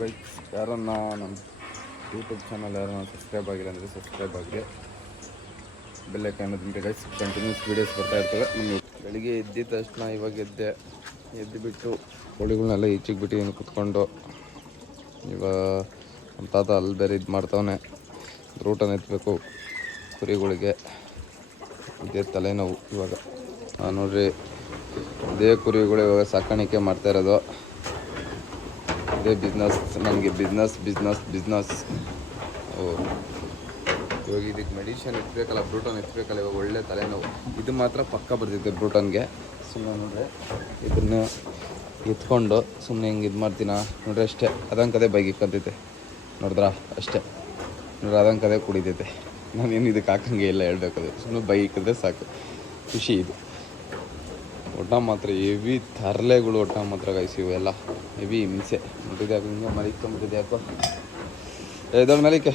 Guys, ಯಾರನ್ನ ನಮ್ಮ YouTube channel ಯಾರನ್ನ ಸಬ್ಸ್ಕ್ರೈಬ್ ಆಗಿಲ್ಲ ಅಂದರೆ ಸಬ್ಸ್ಕ್ರೈಬ್ ಆಗಿದೆ. ಬೆಲ್ಲೈಕನ್ ಅನ್ನೋದಕ್ಕೆ ಗೈಸ್ ಕಂಟಿನ್ಯೂಸ್ ವೀಡಿಯೋಸ್ ಬರ್ತಾ ಇರ್ತವೆ. ನಮಗೆ ಬೆಳಿಗ್ಗೆ ಎದ್ದಿದ ತಕ್ಷಣ ಇವಾಗ ಎದ್ದು ಬಿಟ್ಟು ಕೋಳಿಗಳನ್ನೆಲ್ಲ ಈಚೆಗೆ ಬಿಟ್ಟು ಏನು ಕುತ್ಕೊಂಡು ಇವಾಗ ನಮ್ಮ ತಾತ ಅಲ್ಲಿ ಬೇರೆ ಇದು ಮಾಡ್ತಾವನೆ. ಊಟನ ಎತ್ತಬೇಕು ಕುರಿಗಳಿಗೆ. ಇದೇ ತಲೆನೋವು ಇವಾಗ. ನೋಡ್ರಿ, ಇದೇ ಕುರಿಗಳು ಇವಾಗ ಸಾಕಾಣಿಕೆ ಮಾಡ್ತಾ ಇರೋದು. ಇದೇ ಬಿಸ್ನೆಸ್ ನನಗೆ, ಬಿಸ್ನೆಸ್. ಇವಾಗ ಇದಕ್ಕೆ ಮೆಡಿಷನ್ ಎತ್ತಬೇಕಲ್ಲ, ಬ್ರೂಟನ್ ಎತ್ತಬೇಕಲ್ಲ. ಇವಾಗ ಒಳ್ಳೆ ತಲೆನೋವು. ಇದು ಮಾತ್ರ ಪಕ್ಕ ಬರ್ತಿದೆ ಬ್ರೂಟನ್ಗೆ. ಸುಮ್ಮನೆ ನೋಡ್ರಿ, ಇದನ್ನು ಎತ್ಕೊಂಡು ಸುಮ್ಮನೆ ಹಿಂಗೆ ಇದು ಮಾಡ್ತೀನ ನೋಡ್ರಿ, ಅಷ್ಟೇ. ಅದಂಕದೇ ಬೈಕ್ ಇಕ್ಕಂತೈತೆ ನೋಡಿದ್ರಾ, ಅಷ್ಟೇ ನೋಡ್ರಿ. ಅದಂಕದೇ ಕುಡಿತೈತೆ. ನಾನೇನು ಇದಕ್ಕೆ ಹಾಕಂಗೆ ಇಲ್ಲ, ಹೇಳ್ಬೇಕದು. ಸುಮ್ಮನೆ ಬೈಕ್ ಇಕ್ಕಿದ್ರೆ ಸಾಕು, ಖುಷಿ ಇದು. ಒಟ್ಟ ಮಾತ್ರ ಹೆವಿ ತರಲೆಗಳು, ಒಟ್ಟ ಮಾತ್ರ ಗೈಸ್ ಇವೆಲ್ಲ ಹೆವಿ ಹಿಂಸೆ. ನೋಡಿದೆ ಯಾಕೆ ಹಿಂಗೆ ಮಲಿಕೊಂಬಿಟ್ಟಿದೆ ಯಾಕೋ. ಎದ್ದಾಳ ಮೇಲಿಕೆ,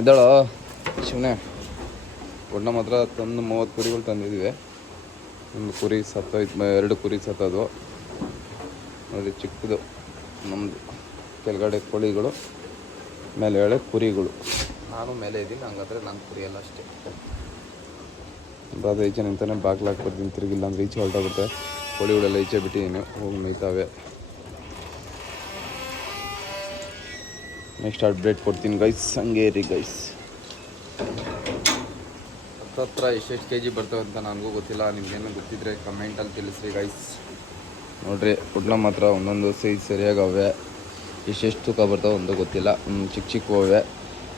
ಎದ್ದಾಳೋ ಶಿವನೇ. ಒಟ್ಟ ಮಾತ್ರ ತಂದು 30 ಕುರಿಗಳು ತಂದಿದ್ದೀವಿ. ಒಂದು ಕುರಿ ಸತ್ತೋಯ್ತು, 2 ಕುರಿ ಸತ್ತೋದು ನೋಡಿ. ಚಿಕ್ಕದು ನಮ್ಮದು, ಕೆಳಗಡೆ ಕೋಳಿಗಳು, ಮೇಲೆ ಎಳೆ ಕುರಿಗಳು. ನಾನು ಮೇಲೆ ಇದ್ದೀನಿ, ಹಂಗಾದ್ರೆ ನಾನು ಕುರಿಯಲ್ಲ ಅಷ್ಟೇ. ಅದು ಈಚೆ ನಿಂತಾನೆ ಬಾಗ್ಲು ಹಾಕ್ಬರ್ತೀನಿ, ತಿರುಗಿಲ್ಲ ಅಂದರೆ ಈಚೆ ಹೊರಟೋಗುತ್ತೆ. ಕೋಳಿಗಳೆಲ್ಲ ಈಚೆ ಬಿಟ್ಟಿದ್ದೀನಿ, ಹೋಗಿ ಮೇಯ್ತಾವೆ. ನೆಕ್ಸ್ಟ್ ಅಪ್ಡೇಟ್ ಕೊಡ್ತೀನಿ ಗೈಸ್, ಹಂಗೆ ರೀ ಗೈಸ್. ಹತ್ರ ಎಷ್ಟೆಷ್ಟು ಕೆ ಜಿ ಬರ್ತವೆ ಅಂತ ನನಗೂ ಗೊತ್ತಿಲ್ಲ. ನಿಮ್ಗೇನು ಗೊತ್ತಿದ್ರೆ ಕಮೆಂಟಲ್ಲಿ ತಿಳಿಸ್ರಿ ಗೈಸ್. ನೋಡಿರಿ, ಒಟ್ನ ಮಾತ್ರ ಒಂದೊಂದು ಸೈಜ್ ಸರಿಯಾಗವೆ. ಎಷ್ಟೆಷ್ಟು ತೂಕ ಬರ್ತಾವೆ ಅಂತ ಗೊತ್ತಿಲ್ಲ. ಚಿಕ್ಕವೇ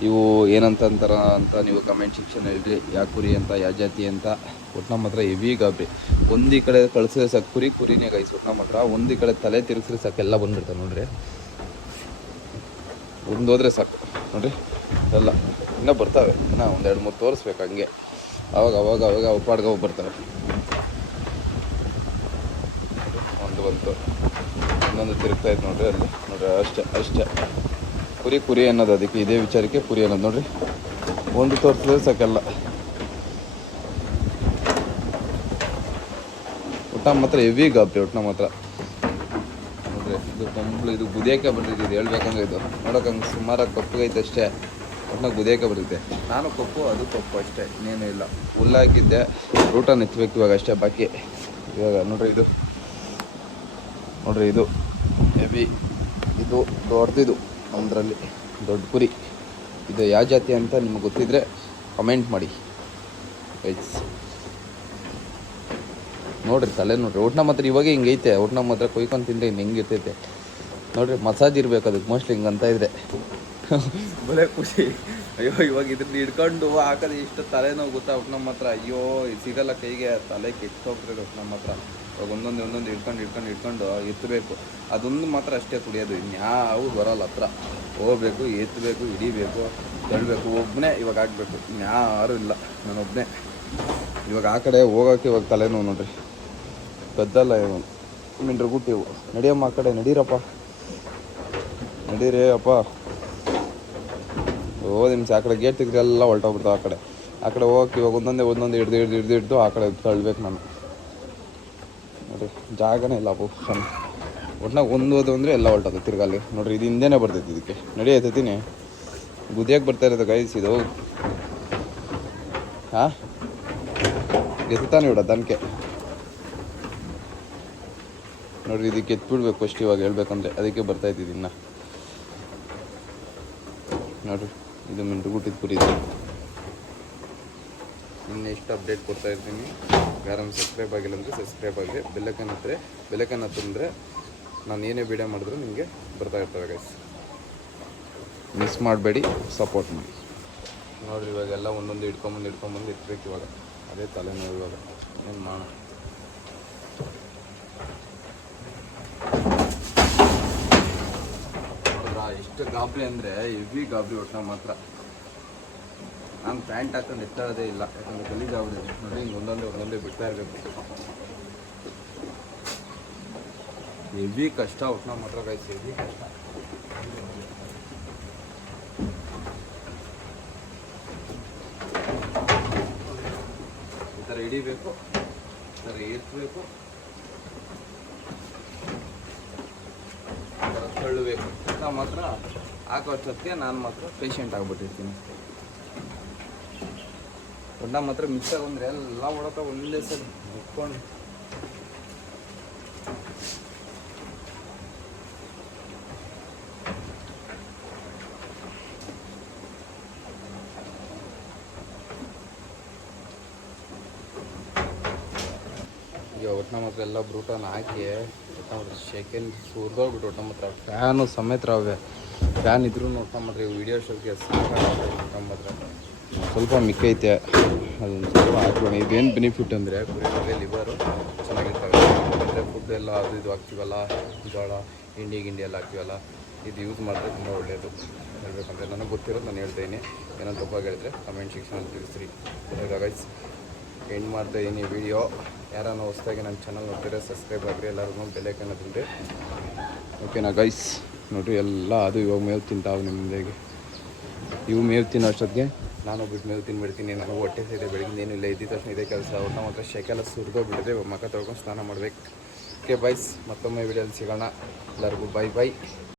ಇವು. ಏನಂತಾರ ಅಂತ ನೀವು ಕಮೆಂಟ್ ಸೆಕ್ಷನ್ ಹೇಳ್ರಿ, ಯಾವ ಕುರಿ ಅಂತ, ಯಾವ ಜಾತಿ ಅಂತ. ಒಟ್ನ ಮಾತ್ರ ಹೆವಿ ಗಾಬ್ರಿ. ಒಂದು ಕಡೆ ಕಳಿಸಿದ್ರೆ ಸಾಕು, ಕುರಿನೇ ಗೈಸ್. ಒಟ್ನ ಮಾತ್ರ ಒಂದು ಕಡೆ ತಲೆ ತಿರುಗಿಸ್ರೆ ಸಾಕು, ಎಲ್ಲ ಬಂದ್ಬಿಡ್ತಾವೆ ನೋಡ್ರಿ. ಒಂದು ಹೋದ್ರೆ ಸಾಕು ನೋಡಿರಿ, ಎಲ್ಲ ಇನ್ನೂ ಬರ್ತವೆ. ಇನ್ನೂ 1-2-3 ತೋರಿಸ್ಬೇಕು ಹಂಗೆ. ಅವಾಗ ಉಪ್ಪಾಡ್ಗೆ ಹೋಗಿ ಬರ್ತವೆ. ಒಂದು ಬಂತು, ಇನ್ನೊಂದು ತಿರುಗ್ತಾ ಇತ್ತು ನೋಡ್ರಿ, ಅಲ್ಲಿ ನೋಡ್ರಿ. ಅಷ್ಟೇ ಕುರಿ ಅನ್ನೋದು. ಅದಕ್ಕೆ ಇದೇ ವಿಚಾರಕ್ಕೆ ಕುರಿ ಅನ್ನೋದು ನೋಡ್ರಿ. ಒಂದು ತೋರಿಸಿದ್ರೆ ಸಾಕಲ್ಲ. ಒಟ್ಟ ಮಾತ್ರ ಹೆವಿ ಗಾಬ್ರಿ. ಒಟ್ನ ಮಾತ್ರ ನೋಡ್ರಿ, ಇದು ಕಂಪ್ಲು, ಇದು ಗುದಿಯೋಕೆ ಬಂದಿದ್ದು. ಇದು ಹೇಳ್ಬೇಕಂದ್ರೆ ಇದು ನೋಡೋಕೆ ಹಂಗೆ ಸುಮಾರಾಗಿ ಕಪ್ಪಗೈತೆ ಅಷ್ಟೇ. ಒಟ್ನಾಗ ಗುದಿಯೋಕೆ ಬರುತ್ತೆ. ನಾನು ಕಪ್ಪು, ಅದು ಕಪ್ಪು ಅಷ್ಟೇ, ಇನ್ನೇನು ಇಲ್ಲ. ಹುಲ್ಲಾಕಿದ್ದೆ, ಊಟನ ಎತ್ತಬೇಕು ಇವಾಗ ಅಷ್ಟೇ. ಬಾಕಿ ಇವಾಗ ನೋಡ್ರಿ, ಇದು ಹೆವಿ. ಇದು ದೊಡ್ಡದಿದು, ನಮ್ಮದ್ರಲ್ಲಿ ದೊಡ್ಡ ಕುರಿ. ಇದು ಯಾವ ಜಾತಿ ಅಂತ ನಿಮ್ಗೆ ಗೊತ್ತಿದ್ರೆ ಕಮೆಂಟ್ ಮಾಡಿ ಗೈಸ್. ನೋಡಿರಿ, ತಲೆ ನೋಡ್ರಿ. ಒಟ್ನ ಮಾತ್ರ ಇವಾಗ ಹಿಂಗೈತೆ. ಒಟ್ನ ಮಾತ್ರ ಕೊಯ್ಕೊಂಡು ತಿಂದರೆ ಹಿಂಗೆ ಇರ್ತೈತೆ ನೋಡಿರಿ. ಮಸಾಜ್ ಇರ್ಬೇಕು ಅದಕ್ಕೆ ಮೋಸ್ಟ್ಲಿ, ಹಿಂಗಂತ ಇದೆ. ಬಳೆ ಖುಷಿ. ಅಯ್ಯೋ, ಇವಾಗ ಇದ್ರಲ್ಲಿ ಹಿಡ್ಕೊಂಡು ಹಾಕೋದು ಇಷ್ಟು ತಲೆನೋವು ಗೊತ್ತಾ. ಒಟ್ನ ಮಾತ್ರ ಅಯ್ಯೋ, ಸಿಗಲ್ಲ ಕೈಗೆ, ತಲೆ ಕೆಟ್ಟೋಗ್ತದೆ ಒಟ್ನ ಮಾತ್ರ. ಇವಾಗ ಒಂದೊಂದು ಹಿಡ್ಕೊಂಡು ಎತ್ತಬೇಕು. ಅದೊಂದು ಮಾತ್ರ ಅಷ್ಟೇ ಕುಡಿಯೋದು, ಇನ್ಯಾವು ಬರೋಲ್ಲ ಹತ್ರ. ಹೋಗ್ಬೇಕು, ಎತ್ತಬೇಕು, ಹಿಡಿಬೇಕು, ತಳ್ಳಬೇಕು. ಒಬ್ಬನೇ ಇವಾಗ ಆಗಬೇಕು, ಇನ್ಯಾರೂ ಇಲ್ಲ, ನಾನೊಬ್ಬನೇ. ಇವಾಗ ಆ ಕಡೆ ಹೋಗೋಕ್ಕೆ ಇವಾಗ ತಲೆನೋವು ನೋಡ್ರಿ. ಗದ್ದಲ್ಲ ಇವು ಮಿಂಡ್ರು ಗುಟ್ಟಿವು. ನಡಿಯಮ್ಮ ಆ ಕಡೆ, ನಡೀರಪ್ಪ, ನಡೀರಿ ಅಪ್ಪ. ನಿಮಿಷ ಆ ಕಡೆ ಗೇಟ್ ತೆಗೆದ್ರೆ ಎಲ್ಲ ಹೊರಟೋಗ್ಬಿಡ್ತಾವೆ. ಆ ಕಡೆ ಹೋಗಕ್ಕೆ ಇವಾಗ ಒಂದೊಂದೇ ಹಿಡ್ದು ಆ ಕಡೆ ತಳ್ಬೇಕು ನಾನು. ನೋಡಿರಿ, ಜಾಗನೇ ಇಲ್ಲ ಪೋಷನ್. ಒಟ್ನಾಗ ಒಂದು ಅಂದರೆ ಎಲ್ಲ ಹೊರಟೋದು ತಿರ್ಗಲ್ಲಿ ನೋಡಿರಿ. ಇದು ಹಿಂದೆನೇ ಬರ್ತೈತಿ, ಇದಕ್ಕೆ ನಡಿಯತ್ತೀನಿ. ಗುದಿಯಾಗಿ ಬರ್ತಾ ಇರೋದು ಗೈಸ್ ಇದು. ಹಾಂ, ಎತ್ತಾನೆ ಬಿಡ ದನಕ್ಕೆ ನೋಡಿರಿ. ಇದಕ್ಕೆ ಎತ್ಬಿಡ್ಬೇಕು ಫಸ್ಟ್ ಇವಾಗ ಹೇಳ್ಬೇಕಂದ್ರೆ, ಅದಕ್ಕೆ ಬರ್ತಾಯಿದ್ದೀವಿ ಇನ್ನು. ನೋಡಿರಿ, ಇದು ಮಿಂಟುಗುಟ್ಟಿದ್ದು ಕುರಿ. ಇನ್ನು ಎಷ್ಟು ಅಪ್ಡೇಟ್ ಕೊಡ್ತಾ ಇರ್ತೀನಿ. ಯಾರನ್ನು ಸಬ್ಸ್ಕ್ರೈಬ್ ಆಗಿಲ್ಲ ಅಂದರೆ ಸಬ್ಸ್ಕ್ರೈಬ್ ಆಗಿ ಬೆಲ್ಲೈಕನ್ ಹತ್ತಂದರೆ ನಾನು ಏನೇ ವಿಡಿಯೋ ಮಾಡಿದ್ರು ನಿಮಗೆ ಬರ್ತಾ ಇರ್ತವೆ ಗೈಸ್. ಮಿಸ್ ಮಾಡಬೇಡಿ, ಸಪೋರ್ಟ್ ಮಾಡಿ. ನೋಡಿರಿ, ಇವಾಗೆಲ್ಲ ಒಂದೊಂದು ಹಿಡ್ಕೊಂಬಂದು ಇಟ್ಬೇಕು ಇವಾಗ. ಅದೇ ತಲೆನೋವು ಇವಾಗ. ಏನು ಮಾಡೋಣ. ಎಷ್ಟು ಗಾಬರಿ ಅಂದರೆ ಹೆವಿ ಗಾಬರಿ. ಒಟ್ಟ ಮಾತ್ರ ನಾನು ಪ್ಯಾಂಟ್ ಹಾಕೊಂಡು ಎತ್ತೋದೇ ಇಲ್ಲ, ಯಾಕಂದರೆ ಗಲೀಜಾಗ್ಬಿಡಿ. ನೋಡಿ, ಹಿಂಗೆ ಒಂದೊಂದೇ ಬಿಡ್ತಾ ಇರಬೇಕು. ಹೆವಿ ಕಷ್ಟ ಒಟ್ಟ ಮಾತ್ರ ಗೈಸ್, ಹೆವಿ ಕಷ್ಟ. ಈ ಥರ ಹಿಡಿಬೇಕು, ಈ ಥರ ಏರ್ಸ್ಬೇಕು. ತಳ್ಳಬೇಕು ಊಟ ಮಾತ್ರ ಹಾಕೋಷ್ಟೊತ್ತಿಗೆ ನಾನು ಮಾತ್ರ ಪೇಷಂಟ್ ಆಗಿಬಿಟ್ಟಿರ್ತೀನಿ. ಊಟ ಮಾತ್ರ ಮಿಕ್ಸ್ ಆಗೊಂಡ್ರೆ ಎಲ್ಲ ಹೊಡತ ಒಂದೇ ಸರಿ ಮುಟ್ಕೊಂಡು ಈಗ ಒಟ್ಟಿನ ಮಾತ್ರ ಎಲ್ಲ ಬ್ರೂಟನ್ನು ಹಾಕಿ ಸೆಕೆಂಡ್ ಸುರಿದೋಗ್ಬಿಟ್ಟು ಒಟ್ಟಿನ ಮಾತ್ರ ಫ್ಯಾನು ಸಮೇತ ಅವೆ ಫ್ಯಾನ್ ಇದ್ರೂ ಒಟ್ಟಿನ ಮಾತ್ರ ವೀಡಿಯೋ ಶೋಗೆ ಸಾಕಾಗುತ್ತೆ ಮಾತ್ರ ಸ್ವಲ್ಪ ಮಿಕ್ಕೈತೆ ಅದೊಂದು ಸ್ವಲ್ಪ ಹಾಕೋಣ. ಇದೇನು ಬೆನಿಫಿಟ್ ಅಂದರೆ ಕುರಿಗಳಿಗೆ ಲಿವರು ಚೆನ್ನಾಗಿರ್ತವೆ. ಅಂದರೆ ಫುಡ್ ಎಲ್ಲ ಅದು ಇದು ಹಾಕ್ತೀವಲ್ಲ, ಜೋಳ ಗಿಂಡಿ ಎಲ್ಲ ಹಾಕ್ತೀವಲ್ಲ, ಇದು ಯೂಸ್ ಮಾಡಿದ್ರೆ ತುಂಬ ಒಳ್ಳೆಯದು. ಹೇಳ್ಬೇಕಂದ್ರೆ ನನಗೆ ಗೊತ್ತಿರೋದು ನಾನು ಹೇಳ್ತಾಯಿದ್ದೀನಿ. ಏನೋ ತಪ್ಪಾಗಿ ಹೇಳಿದ್ರೆ ಕಮೆಂಟ್ ಸೆಕ್ಷನಲ್ಲಿ ತಿಳಿಸ್ರಿ. ಗೈಸ್ ಎಂಡ್ ಮಾಡ್ತಾ ಇದ್ದೀನಿ ವಿಡಿಯೋ. ಯಾರನ್ನ ಹೊಸದಾಗಿ ನನ್ನ ಚಾನಲ್ ನೋಡ್ತೀರಾ ಸಬ್ಸ್ಕ್ರೈಬ್ ಆಗಿರಿ, ಎಲ್ಲರಿಗೂ ಬೆಲ್ಲೈಕನ್ನ ತಿಂದರೆ ಓಕೆನಾ ಗೈಸ್. ನೋಡಿರಿ ಎಲ್ಲ ಅದು ಇವಾಗ ಮೇವು ತಿಂತಾವೆ ನಿಮ್ಮದಾಗಿ. ಇವು ಮೇವು ತಿನ್ನೋ ಅಷ್ಟೊತ್ತಿಗೆ ನಾನು ಬಿಟ್ಟು ಮೇವು ತಿನ್ಬಿಡ್ತೀನಿ. ನನಗೆ ಹೊಟ್ಟೆ ಸೇರಿದೆ, ಬೆಳಗಿಂದ ಏನಿಲ್ಲ, ಇದ್ದ ತಕ್ಷಣ ಇದೇ ಕೆಲಸ. ಊಟ ಮಾತ್ರ ಶೆಕೆಲ್ಲ ಸುರಿದೋಗ್ಬಿಟ್ಟಿದೆ, ಮಕ್ಕ ತೊಳ್ಕೊಂಡು ಸ್ನಾನ ಮಾಡಬೇಕು. ಓಕೆ ಬೈಸ್, ಮತ್ತೊಮ್ಮೆ ವಿಡಿಯೋದಲ್ಲಿ ಸಿಗೋಣ. ಎಲ್ಲರಿಗೂ ಬೈ.